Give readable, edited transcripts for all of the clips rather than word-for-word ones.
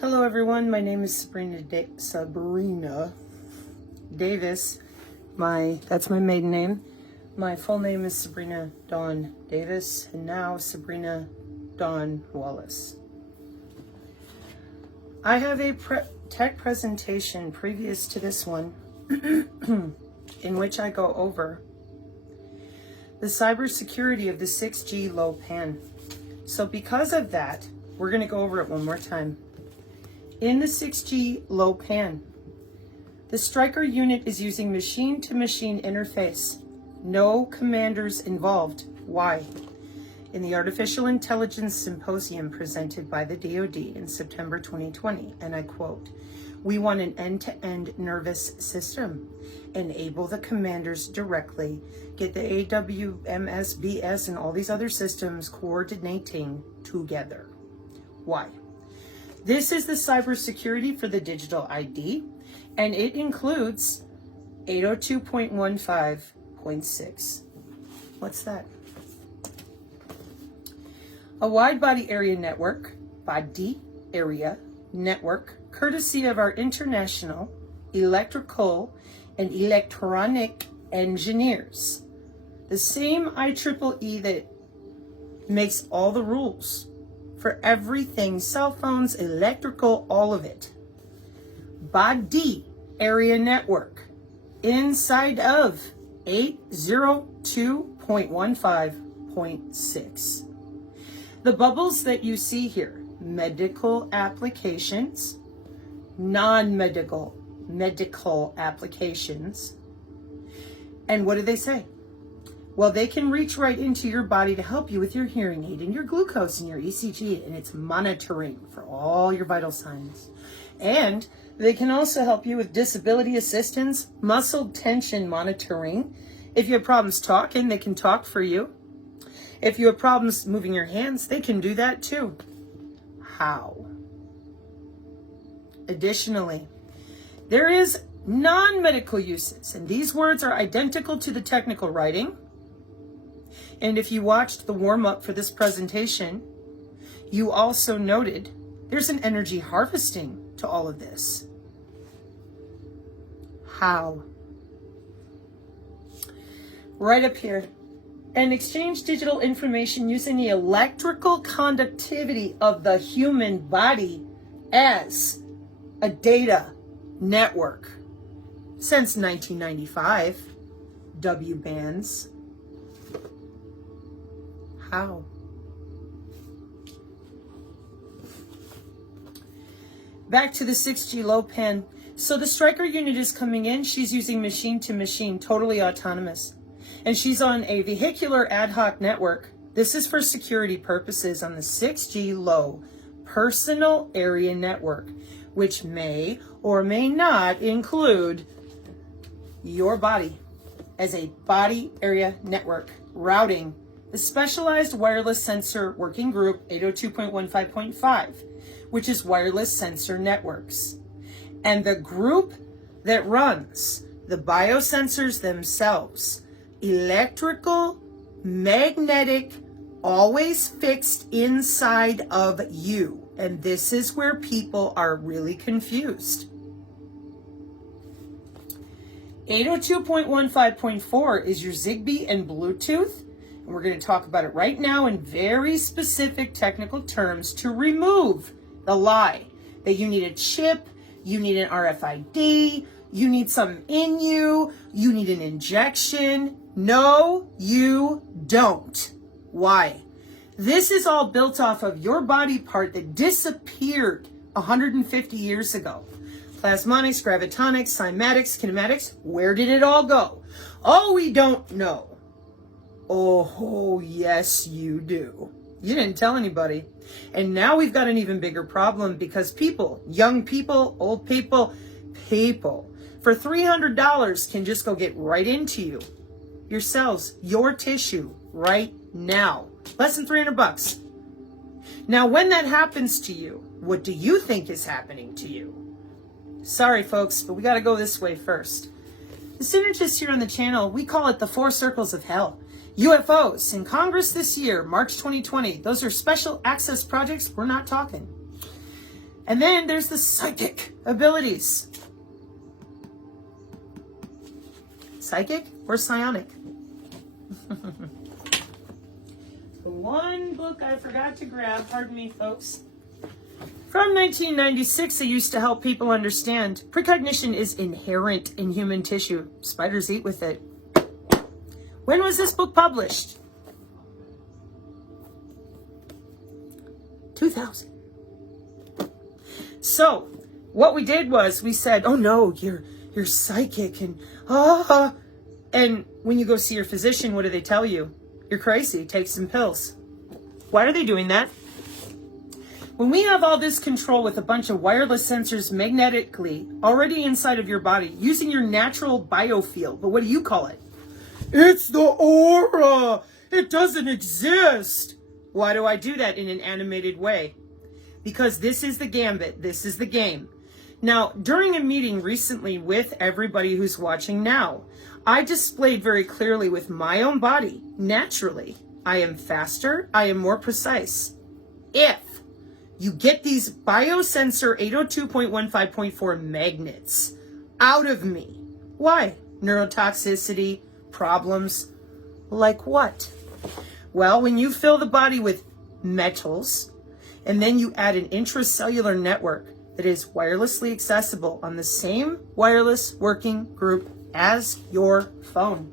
Hello everyone, my name is Sabrina Davis. That's my maiden name. My full name is Sabrina Dawn Davis, and now Sabrina Dawn Wallace. I have a tech presentation previous to this one in which I go over the cybersecurity of the 6G low pan. So because of that, we're going to go over it one more time. In the 6G low pan, the Striker unit is using machine-to-machine interface. No commanders involved. Why? In the Artificial Intelligence Symposium presented by the DoD in September 2020, and I quote, "We want an end-to-end nervous system. Enable the commanders directly. Get the AWMS, BS, and all these other systems coordinating together." Why? This is the cybersecurity for the digital ID, and it includes 802.15.6. What's that? A wide body area network, courtesy of our international electrical and electronic engineers. The same IEEE that makes all the rules for everything, cell phones, electrical, all of it. Body area network inside of 802.15.6. The bubbles that you see here, medical applications, non-medical, medical applications. And what do they say? Well, they can reach right into your body to help you with your hearing aid and your glucose and your ECG, and it's monitoring for all your vital signs. And they can also help you with disability assistance, muscle tension monitoring. If you have problems talking, they can talk for you. If you have problems moving your hands, they can do that too. How? Additionally, there is non-medical uses, and these words are identical to the technical writing. And if you watched the warm-up for this presentation, you also noted there's an energy harvesting to all of this. How? Right up here. And exchange digital information using the electrical conductivity of the human body as a data network. Since 1995, W bands. How? Back to the 6G low pan. So the Striker unit is coming in. She's using machine to machine, totally autonomous. And she's on a vehicular ad hoc network. This is for security purposes on the 6G low personal area network, which may or may not include your body as a body area network routing. The Specialized Wireless Sensor Working Group 802.15.5, which is wireless sensor networks. And the group that runs the biosensors themselves, electrical, magnetic, always fixed inside of you. And this is where people are really confused. 802.15.4 is your Zigbee and Bluetooth. And we're going to talk about it right now in very specific technical terms to remove the lie that you need a chip, you need an RFID, you need something in you, you need an injection. No, you don't. Why? This is all built off of your body part that disappeared 150 years ago. Plasmonics, gravitonics, cymatics, kinematics, where did it all go? Oh, we don't know. Oh, yes, you do. You didn't tell anybody. And now we've got an even bigger problem because people, young people, old people, for $300 can just go get right into you, your cells, your tissue right now. Less than $300. Now, when that happens to you, what do you think is happening to you? Sorry, folks, but we got to go this way first. The synergists here on the channel, we call it the 4 circles of hell. UFOs in Congress this year, March 2020. Those are special access projects. We're not talking. And then there's the psychic abilities. Psychic or psionic? The one book I forgot to grab, pardon me, folks. From 1996, it used to help people understand precognition is inherent in human tissue. Spiders eat with it. When was this book published? 2000. So, what we did was we said, oh no, you're psychic and when you go see your physician, what do they tell you? You're crazy, take some pills. Why are they doing that? When we have all this control with a bunch of wireless sensors magnetically already inside of your body, using your natural biofield, but what do you call it? It's the aura. It doesn't exist. Why do I do that in an animated way? Because this is the gambit. This is the game. Now, during a meeting recently with everybody who's watching now, I displayed very clearly with my own body, naturally, I am faster, I am more precise. If you get these biosensor 802.15.4 magnets out of me, why? Neurotoxicity, problems, like what? Well, when you fill the body with metals, and then you add an intracellular network that is wirelessly accessible on the same wireless working group as your phone.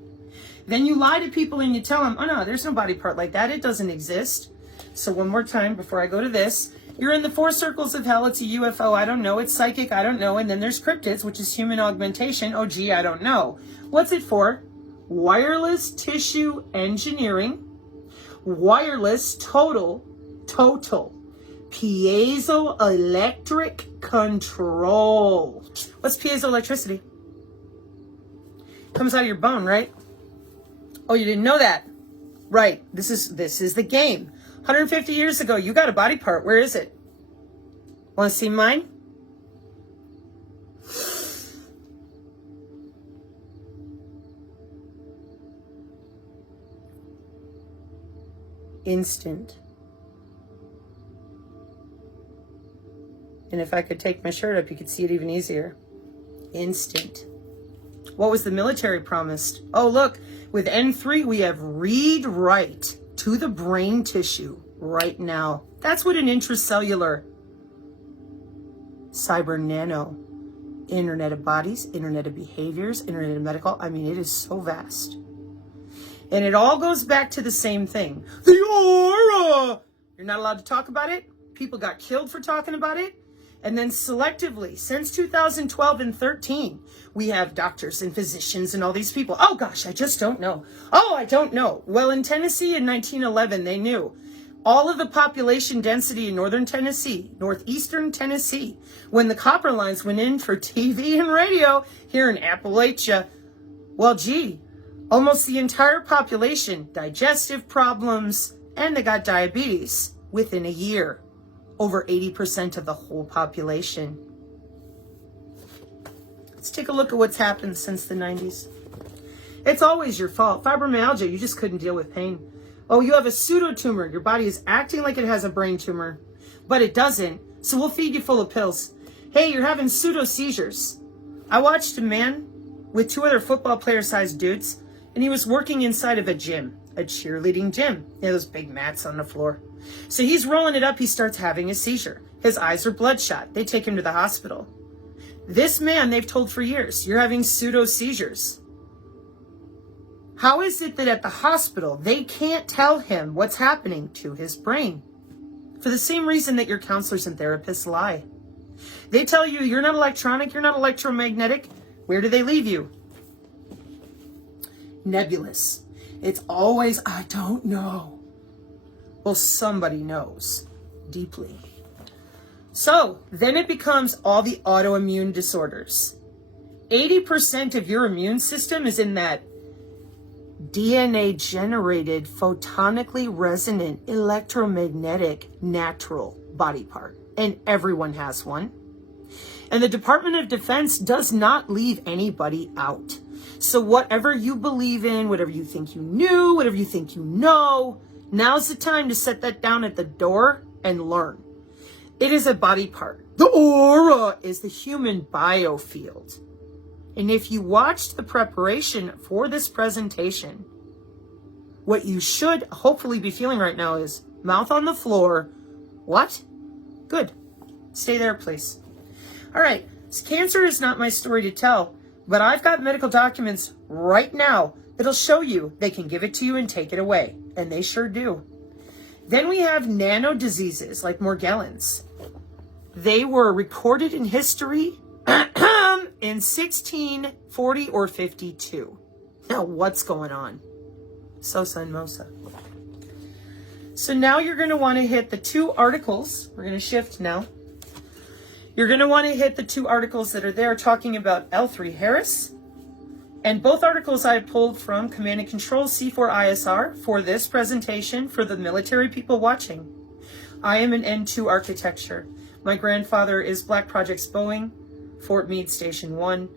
Then you lie to people and you tell them, oh no, there's no body part like that. It doesn't exist. So one more time before I go to this, you're in the 4 circles of hell. It's a UFO. I don't know. It's psychic. I don't know. And then there's cryptids, which is human augmentation. Oh, gee, I don't know. What's it for? Wireless tissue engineering, wireless total piezoelectric control. What's piezoelectricity? Comes out of your bone, right? Oh, you didn't know that? Right. This is the game. 150 years ago, you got a body part. Where is it? Want to see mine? Instant. And if I could take my shirt up, you could see it even easier. Instant. What was the military promised? Oh, look, with N3, we have read-write to the brain tissue right now. That's what an intracellular cyber nano, Internet of Bodies, Internet of Behaviors, Internet of Medical, I mean, it is so vast. And it all goes back to the same thing. The aura! You're not allowed to talk about it. People got killed for talking about it. And then selectively, since 2012 and 13, we have doctors and physicians and all these people. Oh gosh, I just don't know. Oh, I don't know. Well, in Tennessee in 1911, they knew. All of the population density in northern Tennessee, northeastern Tennessee, when the copper lines went in for TV and radio here in Appalachia, well, gee, almost the entire population, digestive problems, and they got diabetes within a year. Over 80% of the whole population. Let's take a look at what's happened since the 90s. It's always your fault. Fibromyalgia, you just couldn't deal with pain. Oh, you have a pseudotumor. Your body is acting like it has a brain tumor, but it doesn't. So we'll feed you full of pills. Hey, you're having pseudo seizures. I watched a man with 2 other football player-sized dudes, and he was working inside of a gym, a cheerleading gym. You know, those big mats on the floor. So he's rolling it up. He starts having a seizure. His eyes are bloodshot. They take him to the hospital. This man, they've told for years, you're having pseudo seizures. How is it that at the hospital, they can't tell him what's happening to his brain? For the same reason that your counselors and therapists lie. They tell you you're not electronic, you're not electromagnetic. Where do they leave you? Nebulous. It's always, I don't know. Well, somebody knows deeply. So then it becomes all the autoimmune disorders. 80% of your immune system is in that DNA generated photonically resonant electromagnetic natural body part. And everyone has one. And the Department of Defense does not leave anybody out. So whatever you believe in, whatever you think you knew, whatever you think you know, now's the time to set that down at the door and learn. It is a body part. The aura is the human biofield. And if you watched the preparation for this presentation, what you should hopefully be feeling right now is mouth on the floor. What? Good. Stay there, please. All right. Cancer is not my story to tell, but I've got medical documents right now that'll show you they can give it to you and take it away. And they sure do. Then we have nano diseases like Morgellons. They were recorded in history in 1640 or 52. Now, what's going on? Sosa and Mosa. So now you're going to want to hit the two articles. We're going to shift now. You're going to want to hit the two articles that are there talking about L3 Harris. And both articles I pulled from Command and Control C4ISR for this presentation for the military people watching. I am an N2 architecture. My grandfather is Black Projects Boeing, Fort Meade Station 1.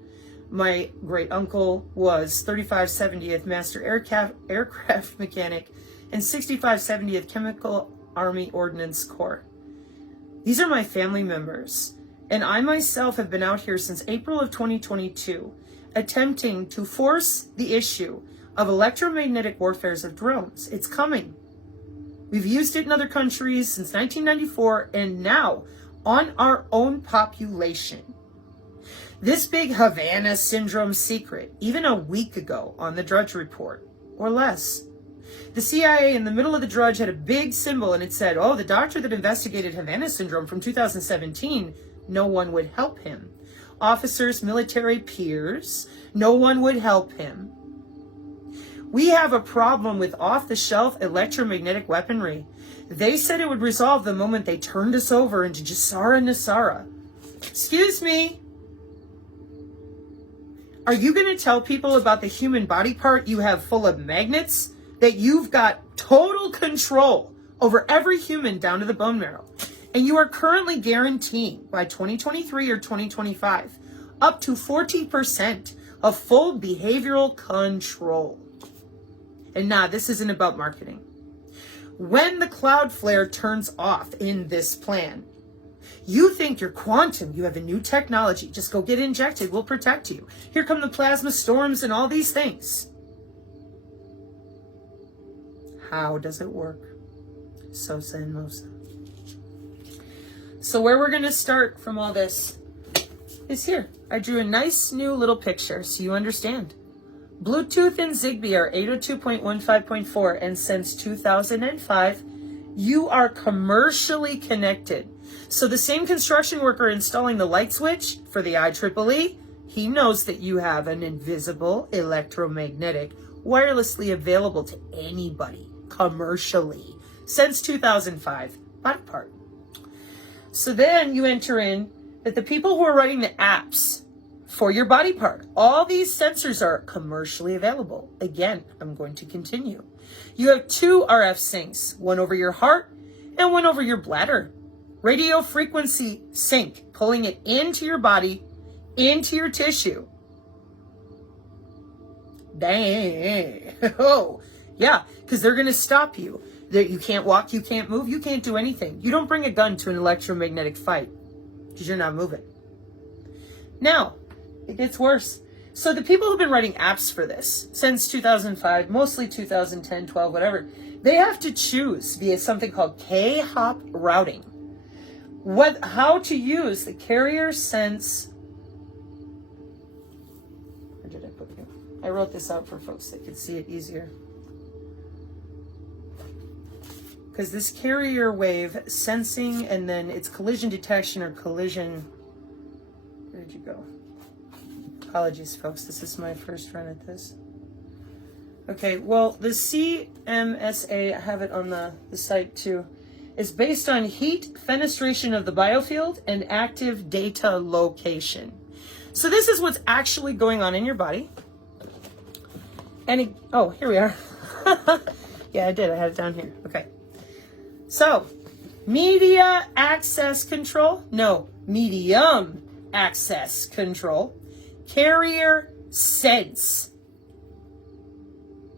My great uncle was 3570th Master Aircraft Mechanic and 6570th Chemical Army Ordnance Corps. These are my family members, and I myself have been out here since April of 2022, attempting to force the issue of electromagnetic warfares of drones. It's coming. We've used it in other countries since 1994, and now on our own population. This big Havana syndrome secret, even a week ago on the Drudge Report, or less. The CIA in the middle of the Drudge had a big symbol and it said, oh, the doctor that investigated Havana syndrome from 2017, no one would help him. Officers, military peers, no one would help him. We have a problem with off-the-shelf electromagnetic weaponry. They said it would resolve the moment they turned us over into Jassara Nassara. Excuse me. Are you going to tell people about the human body part you have full of magnets? That you've got total control over every human down to the bone marrow. And you are currently guaranteeing by 2023 or 2025 up to 40% of full behavioral control. And nah, this isn't about marketing. When the Cloudflare turns off in this plan, you think you're quantum, you have a new technology, just go get injected, we'll protect you. Here come the plasma storms and all these things. How does it work? Sosa and Mosa. So where we're going to start from all this is here. I drew a nice new little picture so you understand. Bluetooth and Zigbee are 802.15.4, and since 2005, you are commercially connected. So the same construction worker installing the light switch for the IEEE, he knows that you have an invisible electromagnetic wirelessly available to anybody commercially since 2005 body part. So then you enter in that the people who are writing the apps for your body part, all these sensors are commercially available. Again, I'm going to continue. You have two RF sinks, one over your heart and one over your bladder. Radio frequency sync, pulling it into your body, into your tissue. Dang. Oh, yeah, because they're going to stop you. You can't walk, you can't move, you can't do anything. You don't bring a gun to an electromagnetic fight because you're not moving. Now, it gets worse. So the people who've been writing apps for this since 2005, mostly 2010, 12, whatever, they have to choose via something called K-hop routing. How to use the carrier sense. Where did I put you? I wrote this out for folks that could see it easier. Because this carrier wave sensing and then it's collision detection or collision. Where did you go? Apologies, folks. This is my first run at this. Okay, well, the CMSA, I have it on the site too, is based on heat, fenestration of the biofield, and active data location. So this is what's actually going on in your body. And oh, here we are. Yeah, I did. I had it down here. Okay. So, media access control. No, medium access control. Carrier sense.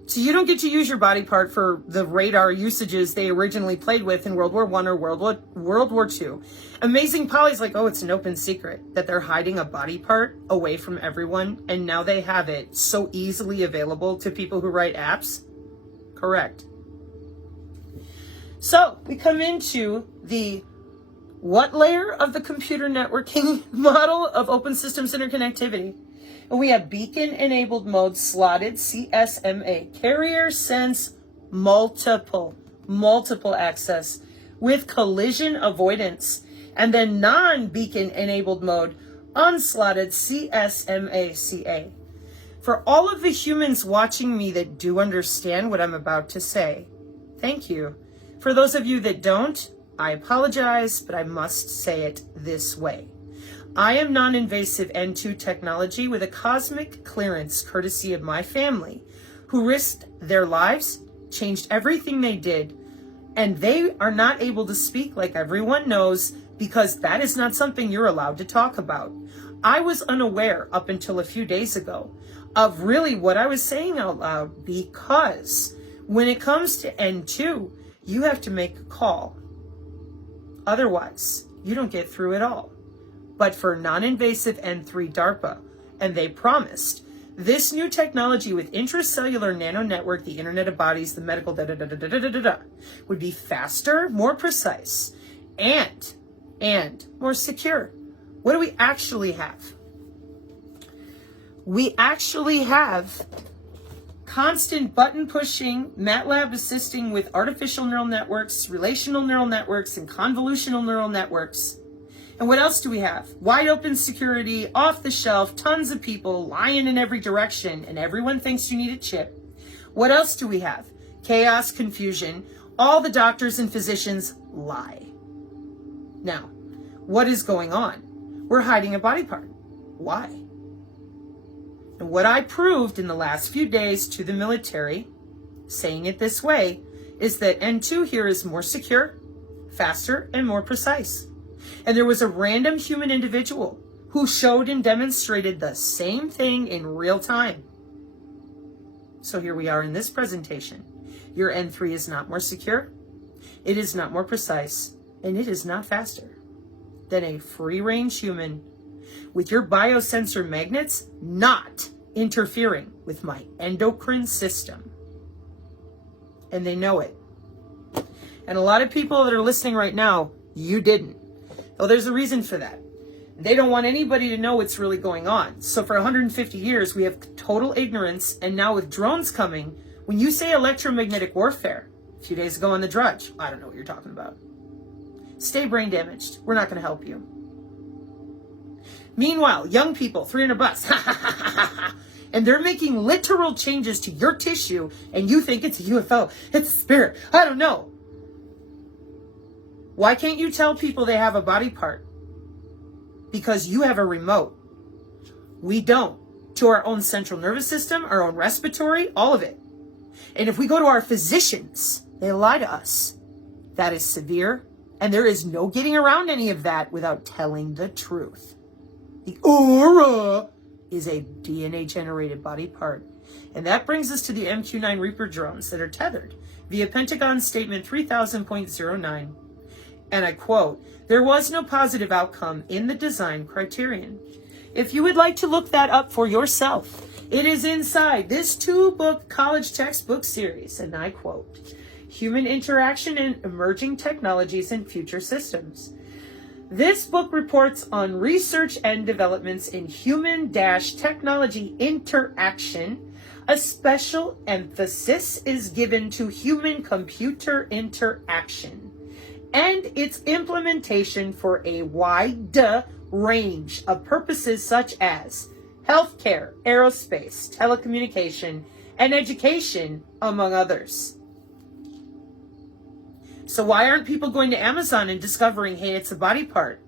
So you don't get to use your body part for the radar usages they originally played with in World War I or World War II. Amazing Polly's like, oh, it's an open secret that they're hiding a body part away from everyone, and now they have it so easily available to people who write apps. Correct. So we come into the what layer of the computer networking model of open systems interconnectivity? And we have beacon-enabled mode slotted CSMA, carrier sense multiple access with collision avoidance. And then non-beacon-enabled mode unslotted CSMA CA. For all of the humans watching me that do understand what I'm about to say, thank you. For those of you that don't, I apologize, but I must say it this way. I am non-invasive N2 technology with a cosmic clearance courtesy of my family, who risked their lives, changed everything they did, and they are not able to speak like everyone knows because that is not something you're allowed to talk about. I was unaware up until a few days ago of really what I was saying out loud, because when it comes to N2, you have to make a call. Otherwise, you don't get through at all. But for non-invasive N3 DARPA, and they promised, this new technology with intracellular nano network, the Internet of Bodies, the medical would be faster, more precise, and more secure. What do we actually have? We actually have constant button pushing, MATLAB assisting with artificial neural networks, relational neural networks, and convolutional neural networks. And what else do we have? Wide open security, off the shelf, tons of people lying in every direction, and everyone thinks you need a chip. What else do we have? Chaos, confusion. All the doctors and physicians lie. Now, what is going on? We're hiding a body part. Why? And what I proved in the last few days to the military, saying it this way, is that N2 here is more secure, faster, and more precise. And there was a random human individual who showed and demonstrated the same thing in real time. So here we are in this presentation. Your N3 is not more secure, it is not more precise, and it is not faster than a free-range human with your biosensor magnets not interfering with my endocrine system. And they know it. And a lot of people that are listening right now, you didn't. Well, there's a reason for that. They don't want anybody to know what's really going on. So for 150 years, we have total ignorance. And now with drones coming, when you say electromagnetic warfare, a few days ago on the Drudge, I don't know what you're talking about. Stay brain damaged. We're not going to help you. Meanwhile, young people, $300, and they're making literal changes to your tissue, and you think it's a UFO, it's a spirit, I don't know. Why can't you tell people they have a body part? Because you have a remote. We don't. To our own central nervous system, our own respiratory, all of it. And if we go to our physicians, they lie to us. That is severe, and there is no getting around any of that without telling the truth. The aura is a DNA-generated body part. And that brings us to the MQ-9 Reaper drones that are tethered via Pentagon Statement 3000.09. And I quote, "There was no positive outcome in the design criterion." If you would like to look that up for yourself, it is inside this 2-book college textbook series, and I quote, "Human Interaction in Emerging Technologies and Future Systems." This book reports on research and developments in human-technology interaction. A special emphasis is given to human-computer interaction and its implementation for a wide range of purposes such as healthcare, aerospace, telecommunication, and education, among others. So why aren't people going to Amazon and discovering, hey, it's a body part?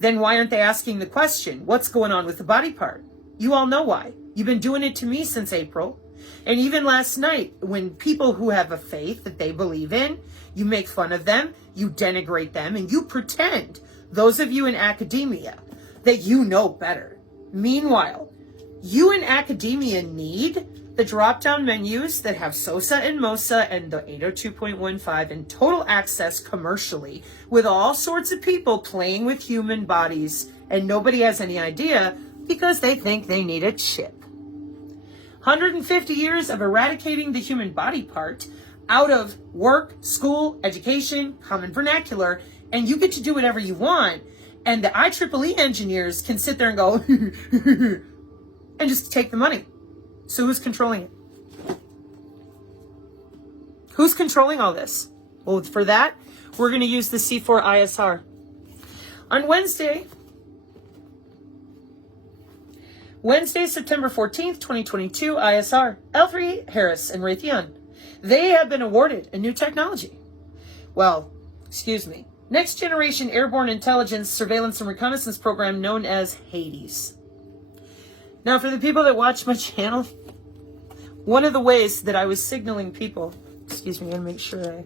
Then why aren't they asking the question, what's going on with the body part? You all know why. You've been doing it to me since April. And even last night, when people who have a faith that they believe in, you make fun of them, you denigrate them, and you pretend, those of you in academia, that you know better. Meanwhile, you in academia need the drop-down menus that have SOSA and MOSA and the 802.15 and total access commercially with all sorts of people playing with human bodies, and nobody has any idea because they think they need a chip. 150 years of eradicating the human body part out of work, school, education, common vernacular, and you get to do whatever you want. And the IEEE engineers can sit there and go, and just take the money. So who's controlling it? Who's controlling all this? Well, for that, we're going to use the C4 ISR. On Wednesday, September 14th, 2022, ISR, L3 Harris and Raytheon. They have been awarded a new technology. Next Generation Airborne Intelligence, Surveillance, and Reconnaissance Program known as Hades. Now, for the people that watch my channel, one of the ways that I was signaling people, I'm going to make sure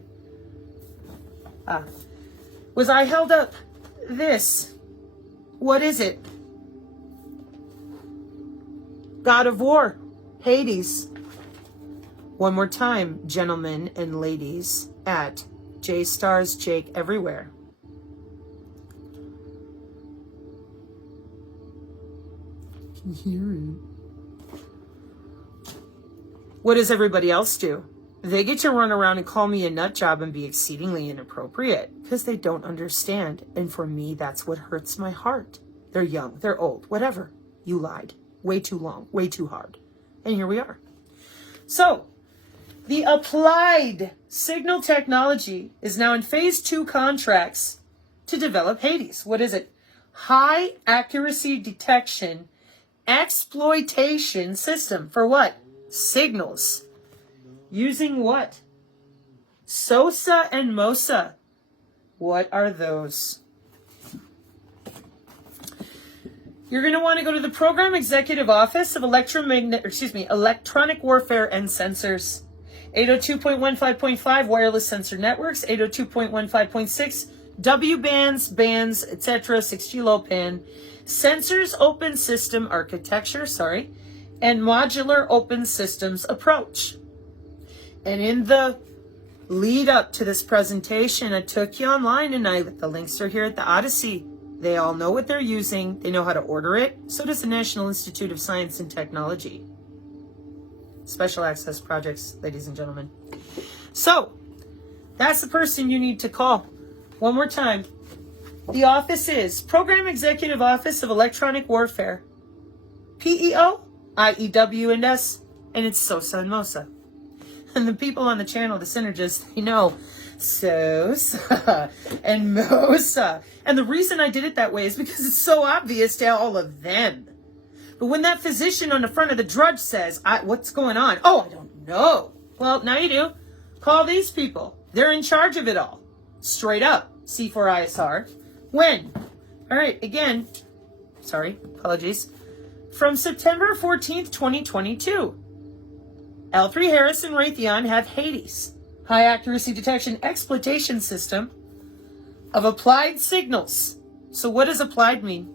was I held up this. What is it? God of War, Hades. One more time, gentlemen and ladies, at J-Stars Jake everywhere. Can you hear it? What does everybody else do? They get to run around and call me a nut job and be exceedingly inappropriate because they don't understand. And for me, that's what hurts my heart. They're young, they're old, whatever. You lied. Way too long, way too hard. And here we are. So, the applied signal technology is now in phase 2 contracts to develop Hades. What is it? High accuracy detection exploitation system for what? Signals. Using what? SOSA and MOSA. What are those? You're going to want to go to the Program Executive Office of Electronic Warfare and Sensors. 802.15.5 wireless sensor networks, 802.15.6 W bands, etc., 6G low pan, sensors open system architecture, and modular open systems approach. And in the lead up to this presentation, I took you online, and the links are here at the Odyssey. They all know what they're using. They know how to order it. So does the National Institute of Science and Technology. Special access projects, ladies and gentlemen. So, that's the person you need to call. One more time. The office is Program Executive Office of Electronic Warfare. PEO, IEW&S, and it's SOSA and MOSA. And the people on the channel, the synergists, they know SOSA and MOSA. And the reason I did it that way is because it's so obvious to all of them. But when that physician on the front of the drudge says, what's going on? Oh, I don't know. Well, now you do. Call these people. They're in charge of it all. Straight up. C4ISR. When? All right, again. Sorry, apologies. From September 14th, 2022. L3 Harris and Raytheon have Hades. High accuracy detection exploitation system of applied signals. So what does applied mean?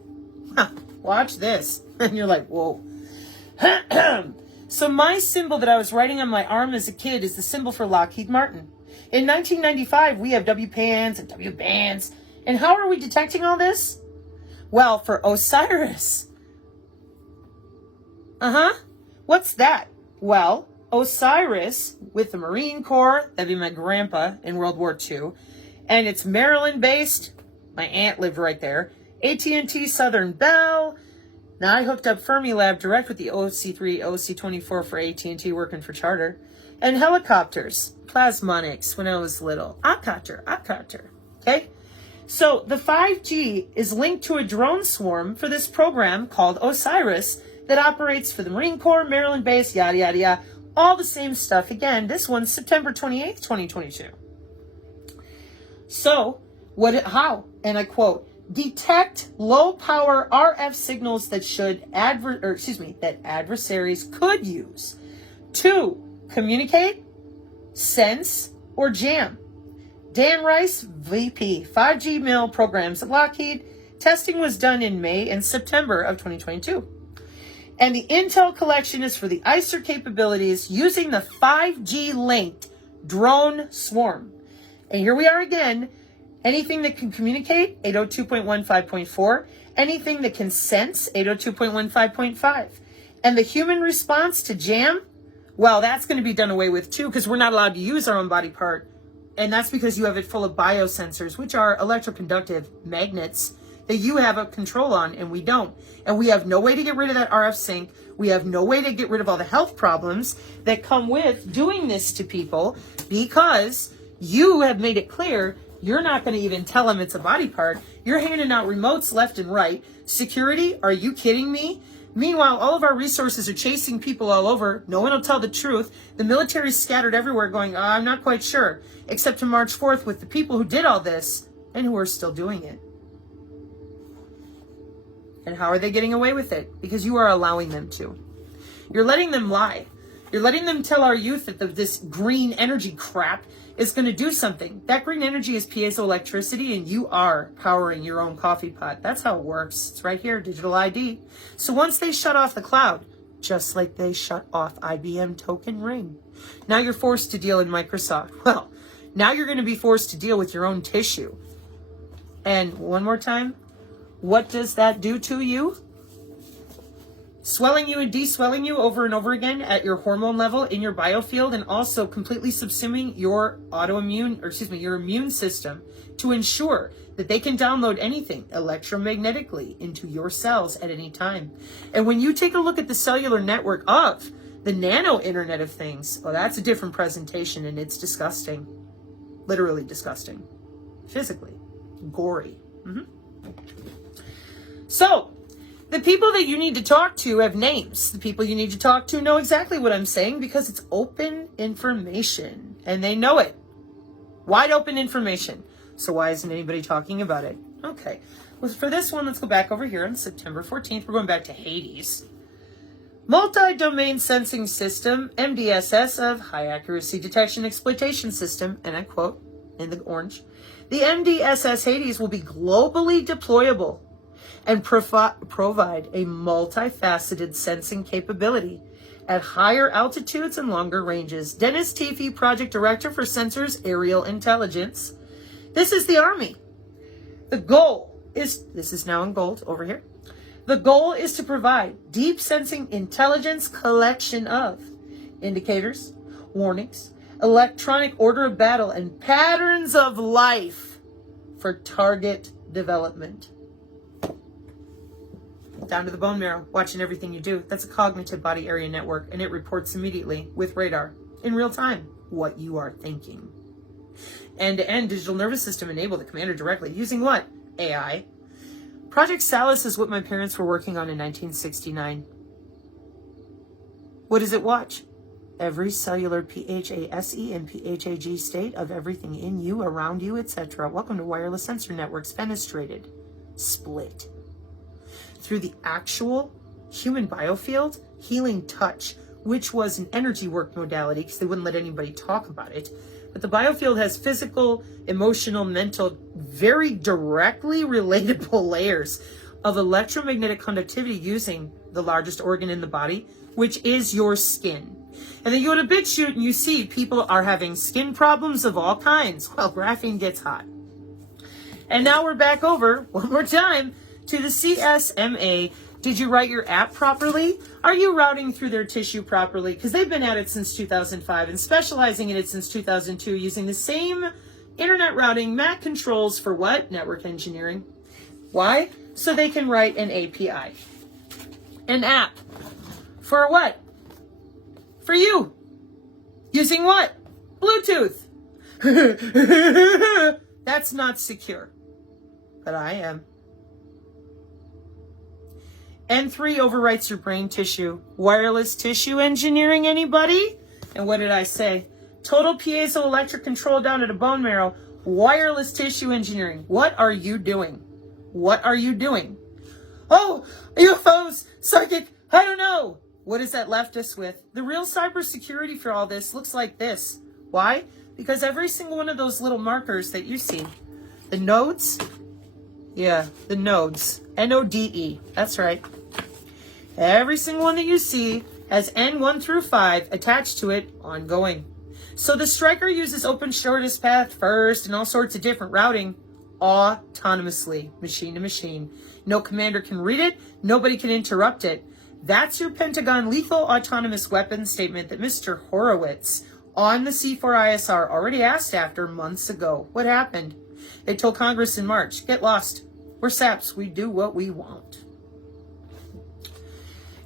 Watch this. And you're like, whoa. So my symbol that I was writing on my arm as a kid is the symbol for Lockheed Martin. In 1995, we have WPANs and WBANs. And how are we detecting all this? Well, for Osiris. What's that? Well, Osiris with the Marine Corps, that'd be my grandpa in World War II, and it's Maryland-based. My aunt lived right there. AT&T Southern Bell. Now, I hooked up Fermilab direct with the OC3, OC24 for AT&T working for Charter. And helicopters, Plasmonics when I was little. Ocopter. Okay? So the 5G is linked to a drone swarm for this program called Osiris that operates for the Marine Corps, Maryland base, yada, yada, yada. All the same stuff. Again, this one's September 28th, 2022. So, how? And I quote, detect low power RF signals that that adversaries could use to communicate, sense, or jam. Dan Rice, VP, 5G MIL programs at Lockheed. Testing was done in May and September of 2022. And the intel collection is for the ICER capabilities using the 5G linked drone swarm. And here we are again. Anything that can communicate, 802.15.4. Anything that can sense, 802.15.5. And the human response to jam, well, that's going to be done away with too, because we're not allowed to use our own body part. And that's because you have it full of biosensors, which are electroconductive magnets that you have a control on and we don't. And we have no way to get rid of that RF sync. We have no way to get rid of all the health problems that come with doing this to people, because you have made it clear you're not going to even tell them it's a body part. You're handing out remotes left and right. Security, are you kidding me? Meanwhile, all of our resources are chasing people all over. No one will tell the truth. The military's scattered everywhere going, I'm not quite sure, except to March 4th with the people who did all this and who are still doing it. And how are they getting away with it? Because you are allowing them to. You're letting them lie. You're letting them tell our youth that this green energy crap is going to do something. That green energy is piezoelectricity, and you are powering your own coffee pot. That's how it works. It's right here, digital ID. So once they shut off the cloud, just like they shut off IBM Token Ring, now you're forced to deal in Microsoft. Well, now you're going to be forced to deal with your own tissue. And one more time, what does that do to you? Swelling you and deswelling you over and over again at your hormone level in your biofield, and also completely subsuming your your immune system to ensure that they can download anything electromagnetically into your cells at any time. And when you take a look at the cellular network of the nano internet of things, well, that's a different presentation, and it's disgusting. Literally disgusting. Physically. Gory. So, the people that you need to talk to have names. The people you need to talk to know exactly what I'm saying, because it's open information and they know it. Wide open information. So why isn't anybody talking about it? Okay. Well, for this one, let's go back over here on September 14th. We're going back to Hades. Multi-domain sensing system, MDSS of high accuracy detection exploitation system, and I quote in the orange, the MDSS Hades will be globally deployable and provide a multifaceted sensing capability at higher altitudes and longer ranges. Dennis Teefee, Project Director for Sensors Aerial Intelligence. This is the Army. The goal is, this is now in gold over here. The goal is to provide deep sensing intelligence collection of indicators, warnings, electronic order of battle, and patterns of life for target development. Down to the bone marrow, watching everything you do. That's a cognitive body area network, and it reports immediately with radar in real time what you are thinking. End-to-end digital nervous system enable the commander directly using what? AI. Project Salus is what my parents were working on in 1969. What does it watch? Every cellular PHASE and PHAG state of everything in you, around you, etc. Welcome to wireless sensor networks. Fenestrated. Split. Through the actual human biofield, healing touch, which was an energy work modality because they wouldn't let anybody talk about it. But the biofield has physical, emotional, mental, very directly relatable layers of electromagnetic conductivity using the largest organ in the body, which is your skin. And then you go to BitChute and you see people are having skin problems of all kinds. Well, graphene gets hot. And now we're back over, one more time, to the CSMA. Did you write your app properly? Are you routing through their tissue properly? Because they've been at it since 2005 and specializing in it since 2002, using the same internet routing MAC controls for what? Network engineering. Why? So they can write an API. An app. For what? For you. Using what? Bluetooth. That's not secure. But I am. N3 overwrites your brain tissue. Wireless tissue engineering, anybody? And what did I say? Total piezoelectric control down to the bone marrow. Wireless tissue engineering. What are you doing? What are you doing? Oh, UFOs, psychic, I don't know. What has that left us with? The real cybersecurity for all this looks like this. Why? Because every single one of those little markers that you see, the nodes, yeah, the nodes, NODE, that's right. Every single one that you see has N1 through 5 attached to it ongoing. So the striker uses open shortest path first and all sorts of different routing autonomously, machine to machine. No commander can read it. Nobody can interrupt it. That's your Pentagon lethal autonomous weapons statement that Mr. Horowitz on the C4ISR already asked after months ago. What happened? They told Congress in March, get lost. We're saps. We do what we want.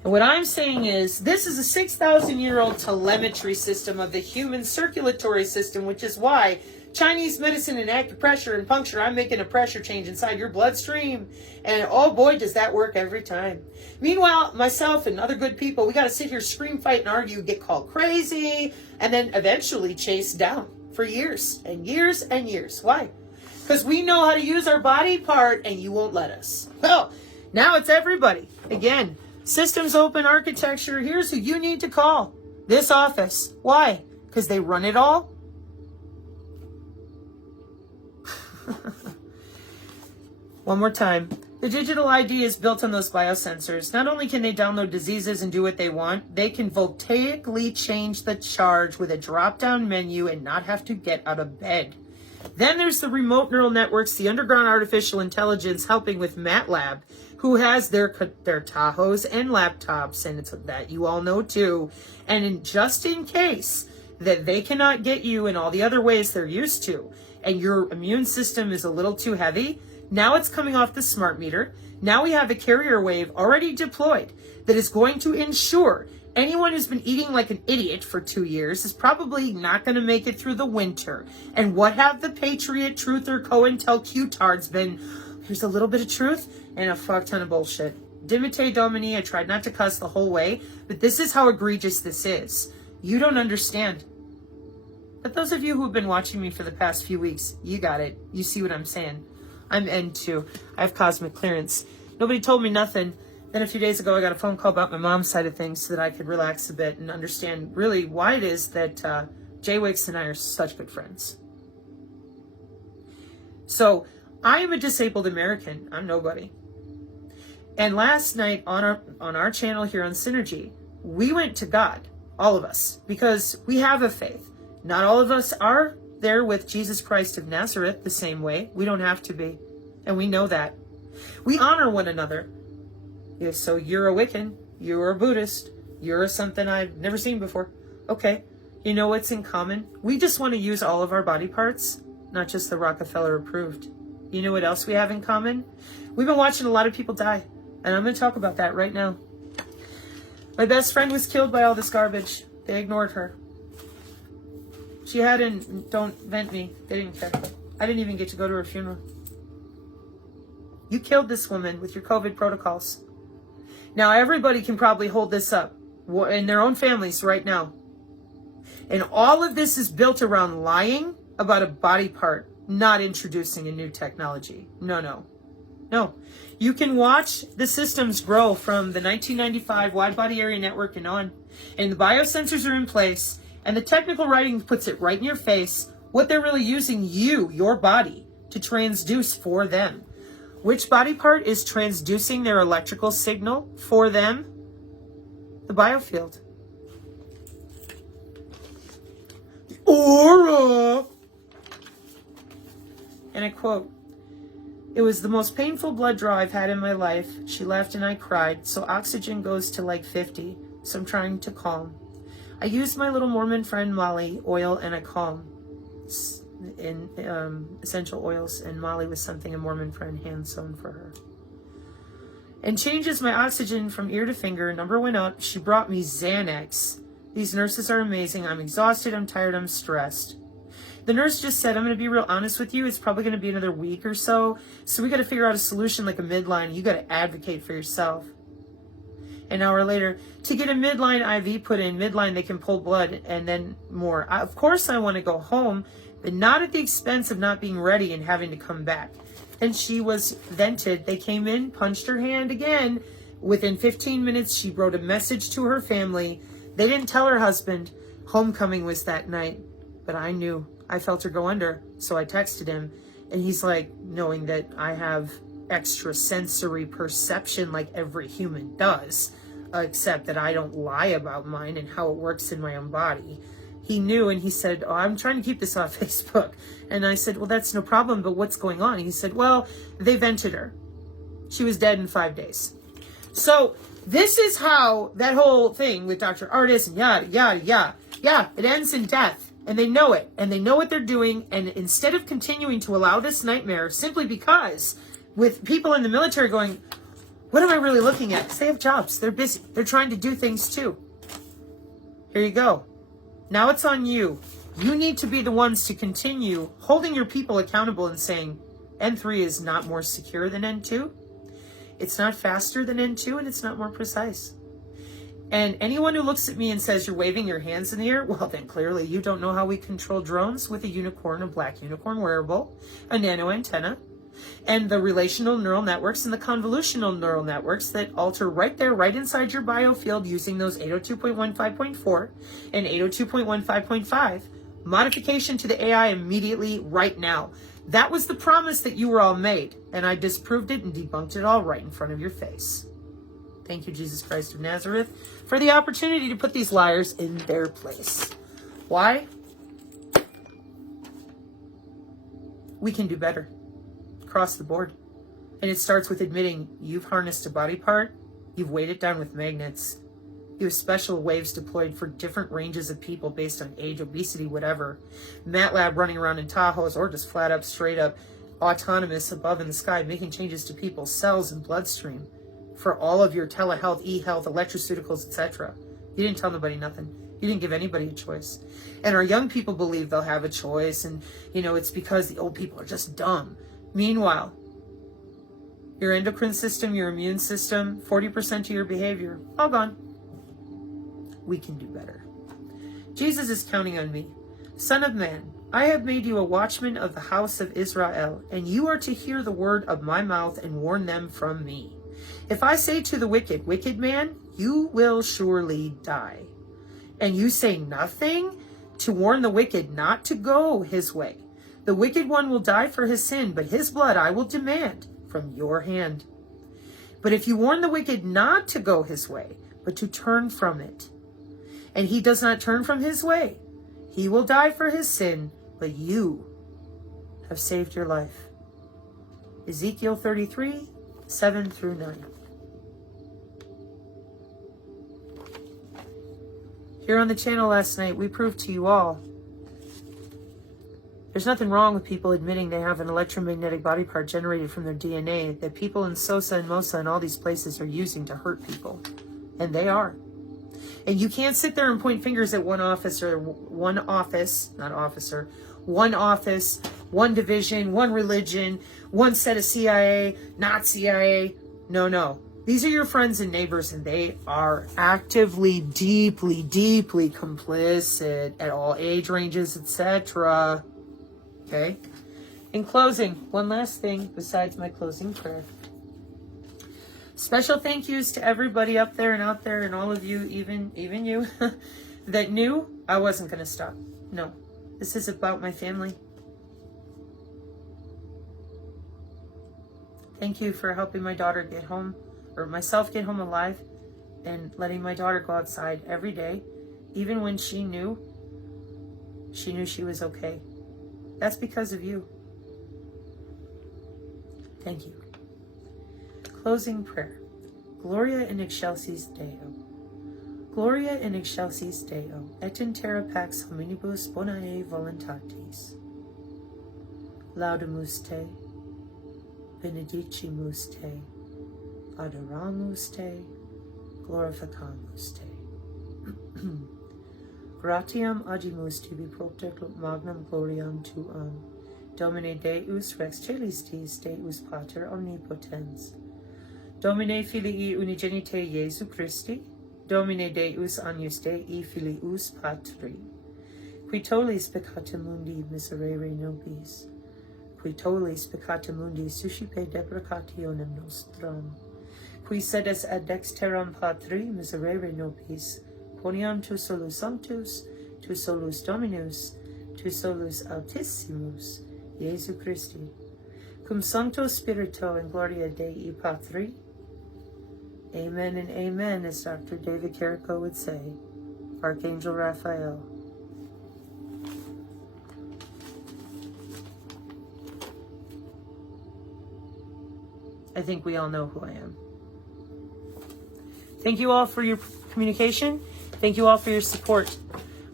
And what I'm saying is, this is a 6,000-year-old telemetry system of the human circulatory system, which is why Chinese medicine and acupressure and puncture, I'm making a pressure change inside your bloodstream. And oh boy, does that work every time. Meanwhile, myself and other good people, we got to sit here, scream, fight, and argue, get called crazy, and then eventually chased down for years and years and years. Why? Because we know how to use our body part, and you won't let us. Well, now it's everybody. Again, systems open architecture. Here's who you need to call. This office. Why? Because they run it all. One more time. The digital ID is built on those biosensors. Not only can they download diseases and do what they want, they can voltaically change the charge with a drop-down menu and not have to get out of bed. Then there's the remote neural networks, the underground artificial intelligence helping with MATLAB, who has their Tahoes and laptops, and it's that you all know too. And just in case that they cannot get you in all the other ways they're used to, and your immune system is a little too heavy, now it's coming off the smart meter. Now we have a carrier wave already deployed that is going to ensure anyone who's been eating like an idiot for 2 years is probably not going to make it through the winter. And what have the Patriot, Truther, COINTELQ-tards been? Here's a little bit of truth and a fuck ton of bullshit. Dimite Domini, I tried not to cuss the whole way, but this is how egregious this is. You don't understand. But those of you who have been watching me for the past few weeks, you got it. You see what I'm saying. I'm N2. I have cosmic clearance. Nobody told me nothing. Then a few days ago, I got a phone call about my mom's side of things so that I could relax a bit and understand really why it is that Jay Wicks and I are such good friends. So I am a disabled American. I'm nobody. And last night on our channel here on Synergy, we went to God, all of us, because we have a faith. Not all of us are there with Jesus Christ of Nazareth the same way. We don't have to be. And we know that. We honor one another. Yeah, so you're a Wiccan, you're a Buddhist, you're something I've never seen before. Okay, you know what's in common? We just want to use all of our body parts, not just the Rockefeller approved. You know what else we have in common? We've been watching a lot of people die, and I'm going to talk about that right now. My best friend was killed by all this garbage. They ignored her. She had an don't vent me. They didn't care. I didn't even get to go to her funeral. You killed this woman with your COVID protocols. Now everybody can probably hold this up in their own families right now. And all of this is built around lying about a body part, not introducing a new technology. No. You can watch the systems grow from the 1995 wide body area network and on. And the biosensors are in place. And the technical writing puts it right in your face what they're really using your body, to transduce for them. Which body part is transducing their electrical signal for them? The biofield. The aura. And I quote, "It was the most painful blood draw I've had in my life. She left and I cried, so oxygen goes to like 50, so I'm trying to calm. I used my little Mormon friend Molly oil and I calm in essential oils, and Molly was something a Mormon friend hand sewn for her. And changes my oxygen from ear to finger. Number went up. She brought me Xanax. These nurses are amazing. I'm exhausted. I'm tired. I'm stressed. The nurse just said, I'm going to be real honest with you. It's probably going to be another week or so. So we got to figure out a solution like a midline. You got to advocate for yourself. An hour later, to get a midline IV put in, midline they can pull blood and then more. Of course I want to go home, but not at the expense of not being ready and having to come back. And she was vented. They came in, punched her hand again. Within 15 minutes, she wrote a message to her family. They didn't tell her husband. Homecoming was that night, but I knew. I felt her go under, so I texted him. And he's like, knowing that I have extrasensory perception like every human does, accept that I don't lie about mine and how it works in my own body. He knew, and he said, oh, I'm trying to keep this off Facebook. And I said, well, that's no problem, but what's going on? And he said, well, they vented her. She was dead in 5 days. So this is how that whole thing with Dr. Artis and yada, yada, yada. Yeah, it ends in death. And they know it. And they know what they're doing. And instead of continuing to allow this nightmare, simply because with people in the military going, what am I really looking at? Because they have jobs. They're busy. They're trying to do things too. Here you go. Now it's on you. You need to be the ones to continue holding your people accountable and saying, N3 is not more secure than N2. It's not faster than N2, and it's not more precise. And anyone who looks at me and says you're waving your hands in the air, well, then clearly you don't know how we control drones with a unicorn, a black unicorn wearable, a nano antenna, and the relational neural networks and the convolutional neural networks that alter right there, right inside your biofield using those 802.15.4 and 802.15.5. Modification to the AI immediately right now. That was the promise that you were all made, and I disproved it and debunked it all right in front of your face. Thank you, Jesus Christ of Nazareth, for the opportunity to put these liars in their place. Why? We can do better. Across the board. And it starts with admitting you've harnessed a body part, you've weighed it down with magnets, you have special waves deployed for different ranges of people based on age, obesity, whatever. MATLAB running around in Tahoes or just flat up, straight up, autonomous above in the sky, making changes to people's cells and bloodstream for all of your telehealth, e-health, electroceuticals, etc. You didn't tell nobody nothing. You didn't give anybody a choice. And our young people believe they'll have a choice, and it's because the old people are just dumb. Meanwhile, your endocrine system, your immune system, 40% of your behavior, all gone. We can do better. Jesus is counting on me. Son of man, I have made you a watchman of the house of Israel, and you are to hear the word of my mouth and warn them from me. If I say to the wicked, wicked man, you will surely die, and you say nothing to warn the wicked not to go his way, the wicked one will die for his sin, but his blood I will demand from your hand. But if you warn the wicked not to go his way, but to turn from it, and he does not turn from his way, he will die for his sin, but you have saved your life. Ezekiel 33, 7 through 9. Here on the channel last night, we proved to you all there's nothing wrong with people admitting they have an electromagnetic body part generated from their DNA that people in SOSA and MOSA and all these places are using to hurt people. And they are. And you can't sit there and point fingers at one office, one division, one religion, one set of CIA, not CIA. No. These are your friends and neighbors, and they are actively, deeply, deeply complicit at all age ranges, etc. Okay? In closing, one last thing besides my closing prayer. Special thank yous to everybody up there and out there and all of you, even you, that knew I wasn't going to stop. No, this is about my family. Thank you for helping my daughter get home, or myself get home alive, and letting my daughter go outside every day, even when she knew she was okay. That's because of you. Thank you. Closing prayer. Gloria in excelsis Deo. Gloria in excelsis Deo, et in terra pax hominibus bonae voluntatis. Laudamus te, benedicimus te, adoramus te, glorificamus te. Gratiam agimus tibi propter magnam gloriam tuam, Domine Deus Rex Celistis, Deus Pater Omnipotens, Domine Filii Unigenite Iesu Christi, Domine Deus Agnus Dei Filius Patri, qui tollis peccata mundi miserere nobis, qui tollis peccata mundi suscipe deprecationem nostram, qui sedes ad dexteram Patri miserere nobis, poniam tu solus sanctus, tu solus Dominus, tu solus Altissimus, Iesu Christi, cum Sancto Spirito in gloria Dei Patri, Amen and amen, as Dr. David Carrico would say. Archangel Raphael. I think we all know who I am. Thank you all for your communication. Thank you all for your support.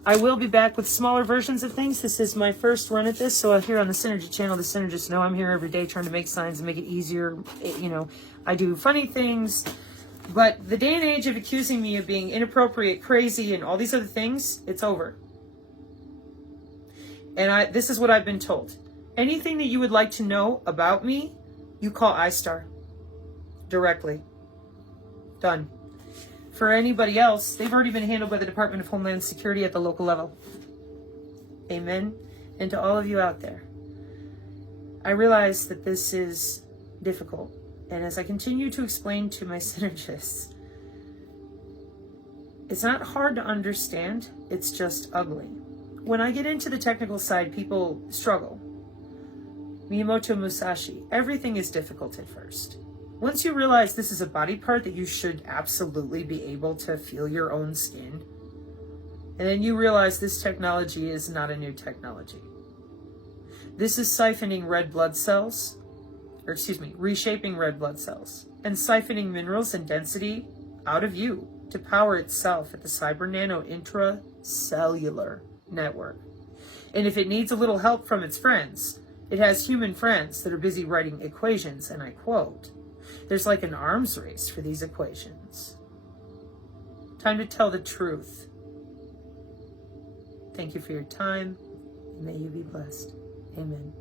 I will be back with smaller versions of things. This is my first run at this, so here on the Synergy channel, the Synergists know I'm here every day trying to make signs and make it easier. You know, I do funny things, but the day and age of accusing me of being inappropriate, crazy, and all these other things, it's over. And this is what I've been told. Anything that you would like to know about me, you call iStar directly. Done. For anybody else, they've already been handled by the Department of Homeland Security at the local level. Amen. And to all of you out there, I realize that this is difficult. And as I continue to explain to my synergists, it's not hard to understand, it's just ugly. When I get into the technical side, people struggle. Miyamoto Musashi, everything is difficult at first. Once you realize this is a body part that you should absolutely be able to feel your own skin, and then you realize this technology is not a new technology. This is siphoning red blood cells, reshaping red blood cells, and siphoning minerals and density out of you to power itself at the cyber nano intracellular network. And if it needs a little help from its friends, it has human friends that are busy writing equations, and I quote, "There's like an arms race for these equations." Time to tell the truth. Thank you for your time. May you be blessed. Amen.